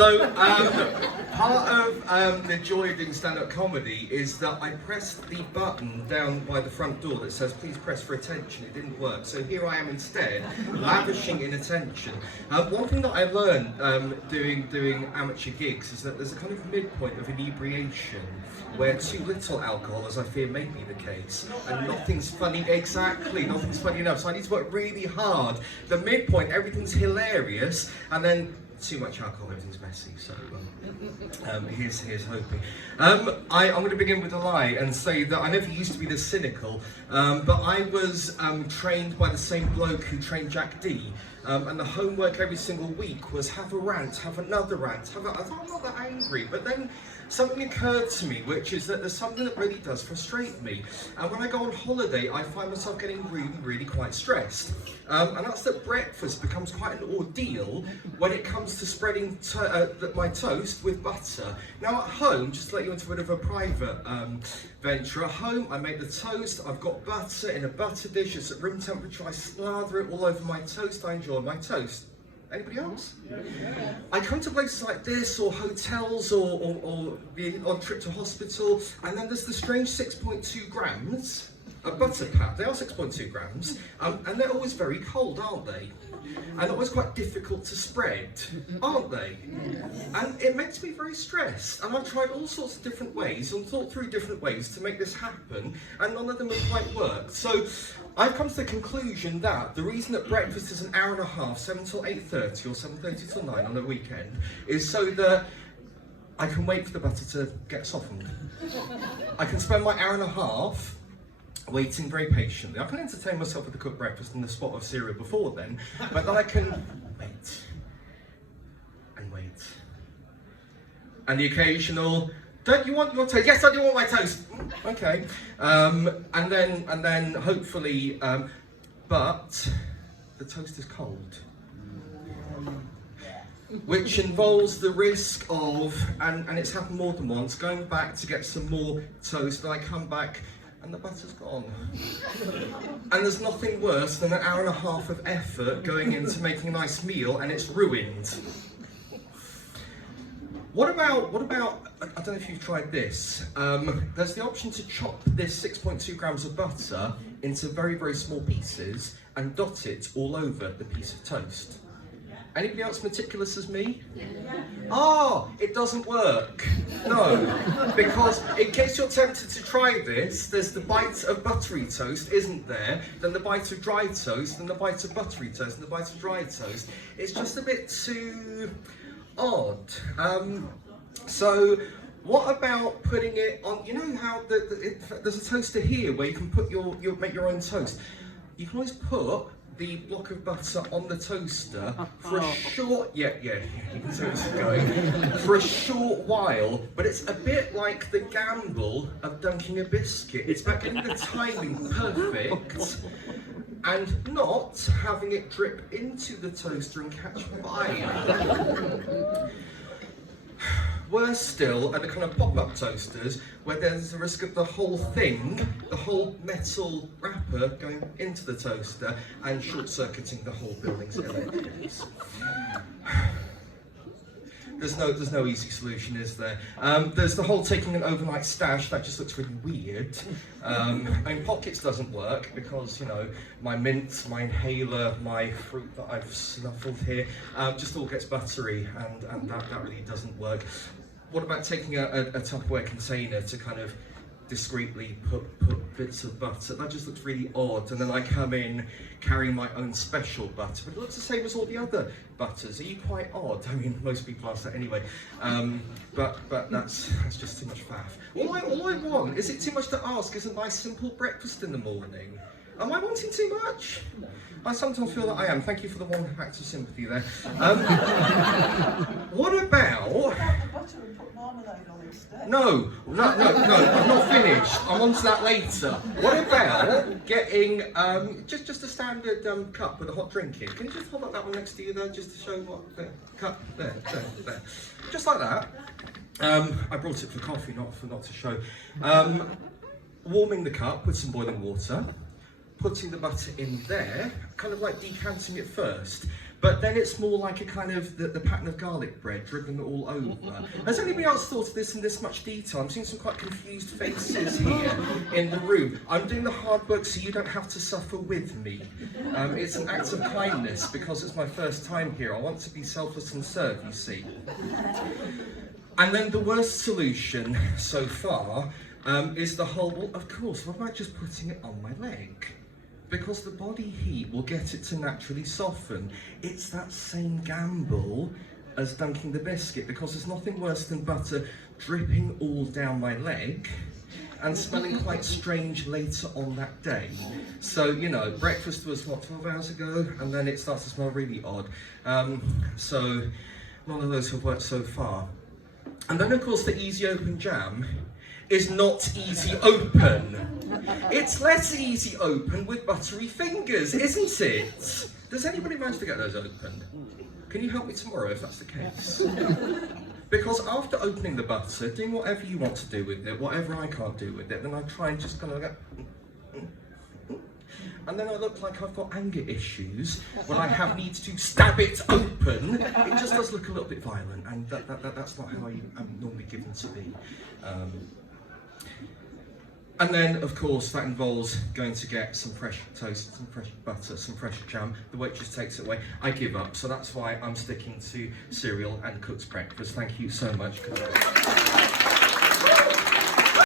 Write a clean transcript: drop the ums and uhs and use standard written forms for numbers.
Part of the joy of doing stand-up comedy is that I pressed the button down by the front door that says, please press for attention. It didn't work. So here I am instead, lavishing in attention. One thing that I learned doing amateur gigs is that there's a kind of midpoint of inebriation where too little alcohol, as I fear may be the case, and nothing's funny, exactly, nothing's funny enough. So I need to work really hard. The midpoint, everything's hilarious, and then too much alcohol, everything's messy, so here's hoping. I'm going to begin with a lie and say that I never used to be this cynical, but I was trained by the same bloke who trained Jack Dee, and the homework every single week was have a rant, have another rant, I thought I'm not that angry, but then something occurred to me, which is that there's something that really does frustrate me. And when I go on holiday, I find myself getting really quite stressed. And that's that breakfast becomes quite an ordeal when it comes to spreading my toast with butter. Now at home, just to let you into a bit of a private venture, at home I make the toast, I've got butter in a butter dish, it's at room temperature, I slather it all over my toast, I enjoy my toast. Anybody else? Yeah. I come to places like this, or hotels, or the odd trip to hospital, and then there's the strange 6.2 grams of butter pat. They are 6.2 grams, and they're always very cold, aren't they? And always quite difficult to spread, aren't they? And it makes me very stressed. And I've tried all sorts of different ways and thought through different ways to make this happen, and none of them have quite worked. So I've come to the conclusion that the reason that breakfast is an hour and a half, 7 till 8:30 or 7:30 till 9 on a weekend, is so that I can wait for the butter to get softened. I can spend my hour and a half waiting very patiently. I can entertain myself with a cooked breakfast and the spot of cereal before then, but then I can wait and wait. And the occasional, don't you want your toast? Yes, I do want my toast. Okay. And then hopefully, but the toast is cold. Which involves the risk of, and it's happened more than once, going back to get some more toast, and I come back and the butter's gone. And there's nothing worse than an hour and a half of effort going into making a nice meal and it's ruined. What about, I don't know if you've tried this, there's the option to chop this 6.2 grams of butter into very small pieces and dot it all over the piece of toast. Anybody else meticulous as me? It doesn't work. No, because in case you're tempted to try this, there's the bite of buttery toast, isn't there? Then the bite of dry toast, then the bite of buttery toast, and the bite of dry toast. It's just a bit too odd. So what about putting it on, you know how there's a toaster here where you can put make your own toast. You can always put the block of butter on the toaster for a short, you can see where this is going, for a short while, but it's a bit like the gamble of dunking a biscuit. It's about getting the timing perfect and not having it drip into the toaster and catch fire. Worse still are the kind of pop-up toasters where there's the risk of the whole thing, the whole metal wrapper going into the toaster and short-circuiting the whole building's electrics. There's no easy solution, is there? There's the whole taking an overnight stash, that just looks really weird. I mean, pockets doesn't work because, you know, my mint, my inhaler, my fruit that I've snuffled here, just all gets buttery, and that really doesn't work. What about taking a Tupperware container to kind of discreetly put bits of butter? That just looks really odd. And then I come in carrying my own special butter, but it looks the same as all the other butters. Are you quite odd? I mean, most people ask that anyway. But that's just too much faff. All I want, is it too much to ask, is a nice simple breakfast in the morning. Am I wanting too much? I sometimes feel that I am. Thank you for the one act of sympathy there. What about... No, I'm not finished. I'm on to that later. What about getting just a standard cup with a hot drink in? Can you just hold up that one next to you there, just to show what the cup there, just like that. I brought it for coffee, not to show. Warming the cup with some boiling water, putting the butter in there, kind of like decanting it first, But then it's more like a kind of the pattern of garlic bread driven all over. Has anybody else thought of this in this much detail? I'm seeing some quite confused faces here in the room. I'm doing the hard work so you don't have to suffer with me. It's an act of kindness because it's my first time here. I want to be selfless and serve, you see. And then the worst solution so far is the whole, well, of course, what about just putting it on my leg? Because the body heat will get it to naturally soften. It's that same gamble as dunking the biscuit, because there's nothing worse than butter dripping all down my leg and smelling quite strange later on that day. So, you know, breakfast was, what, 12 hours ago? And then it starts to smell really odd. So, none of those have worked so far. And then, of course, the easy open jam is not easy open. It's less easy open with buttery fingers, isn't it? Does anybody manage to get those opened? Can you help me tomorrow if that's the case? Because after opening the butter, doing whatever you want to do with it, whatever I can't do with it, then I try and just kind of go, and then I look like I've got anger issues when I have needs to stab it open. It just does look a little bit violent, and that's not how I'm normally given to be. And then, of course, that involves going to get some fresh toast, some fresh butter, some fresh jam. The waitress takes it away. I give up, so that's why I'm sticking to cereal and cooked breakfast. Thank you so much.